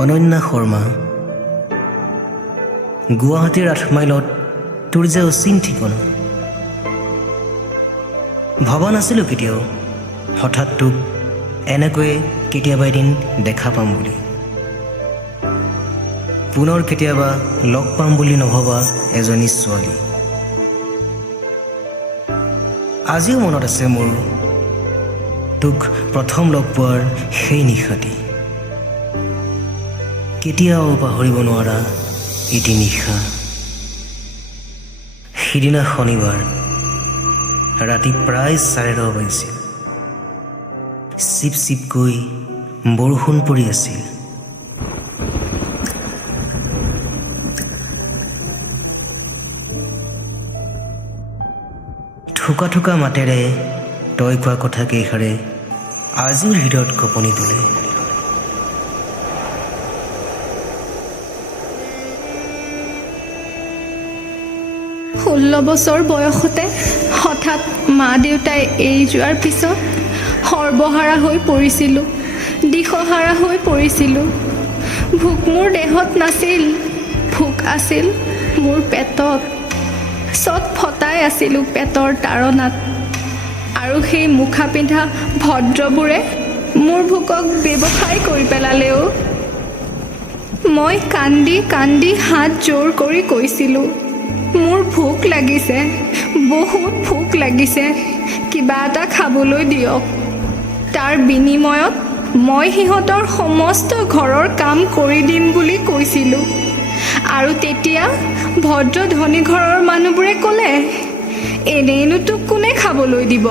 অনন্যা শৰ্মা গুৱাহাটীৰ 8 মাইলত তোৰ যে অচিন ঠিকনা ভবা নাছিলোঁ কেতিয়াও হঠাৎ তোক এনেকৈ কেতিয়াবা এদিন দেখা পাম বুলি পুনৰ কেতিয়াবা লগ পাম বুলি নভবা এজনী ছোৱালী আজিও মনত আছে মোৰ তোক প্ৰথম লগ পোৱাৰ সেই নিশাটি কেতিয়াও পাহৰিব নোৱাৰা এটি নিশা সিদিনা শনিবাৰ ৰাতি প্ৰায় 9:30 বাজিছিল চিপ চিপকৈ বৰষুণ পৰি আছিল ঠুকা ঠুকা মাতেৰে তই কোৱা কথা কেইষাৰে আজিও হৃদয়ত কঁপনি তোলে 16 বছৰ বয়সতে হঠাৎ মা দেউতাই এৰি যোৱাৰ পিছত সৰ্বহাৰা হৈ পৰিছিলোঁ দিশহাৰা হৈ পৰিছিলোঁ ভোক মোৰ দেহত নাছিল ভোক আছিল মোৰ পেটত চট ফটাই আছিলোঁ পেটৰ তাৰণাত আৰু সেই মুখা পিন্ধা ভদ্ৰবোৰে মোৰ ভোকক ব্যৱসায় কৰি পেলালেও মই কান্দি কান্দি হাত জোৰ কৰি কৈছিলোঁ মোৰ ভোক লাগিছে বহুত ভোক লাগিছে কিবা এটা খাবলৈ দিয়ক তাৰ বিনিময়ত মই সিহঁতৰ সমস্ত ঘৰৰ কাম কৰি দিম বুলি কৈছিলোঁ আৰু তেতিয়া ভদ্ৰ ধনী ঘৰৰ মানুহবোৰে ক'লে এনেইনো তোক কোনে খাবলৈ দিব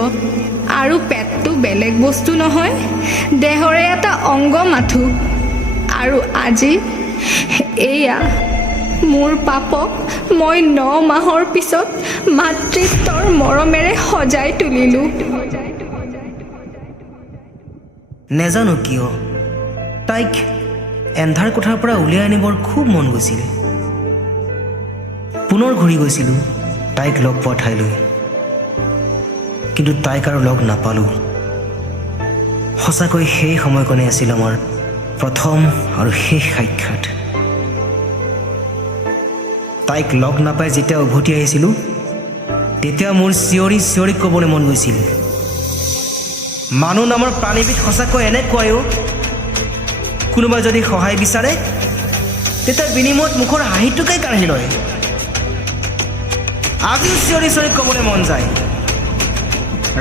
আৰু পেটটো বেলেগ বস্তু নহয় দেহৰে এটা অংগ মাথো আৰু আজি এয়া মোৰ পাপক মই 9 মাহৰ পিছত মাতৃত্বৰ মৰমেৰে সজাই তুলিলোঁ নেজানো কিয় তাইক এন্ধাৰ কোঠাৰ পৰা উলিয়াই আনিবৰ খুব মন গৈছিল পুনৰ ঘূৰি গৈছিলোঁ তাইক লগ পোৱা ঠাইলৈ কিন্তু তাইক আৰু লগ নাপালোঁ সঁচাকৈ সেই সময়কণেই আছিল আমাৰ প্ৰথম আৰু শেষ সাক্ষাৎ তাইক লগ নাপাই যেতিয়া উভতি আহিছিলোঁ তেতিয়া মোৰ চিঞৰি চিঞৰি ক'বলৈ মন গৈছিল মানুহ নামৰ প্ৰাণীবিধ সঁচাকৈ এনেকুৱায়ো কোনোবাই যদি সহায় বিচাৰে তেতিয়া বিনিময়ত মুখৰ হাঁহিটোকে কাঢ়ি লয় আজিও চিঞৰি চিঞৰি ক'বলৈ মন যায়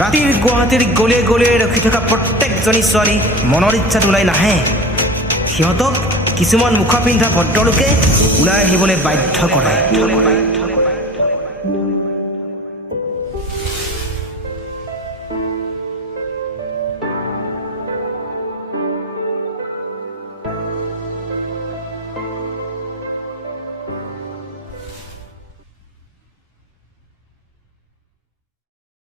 ৰাতিৰ গুৱাহাটীৰ গলিয়ে গলিয়ে ৰখি থকা প্ৰত্যেকজনী ছোৱালী মনৰ ইচ্ছাত ওলাই নাহে সিহঁতক কিছুমান মুখা পিন্ধা ভদ্ৰলোকে ওলাই আহিবলৈ বাধ্য কৰে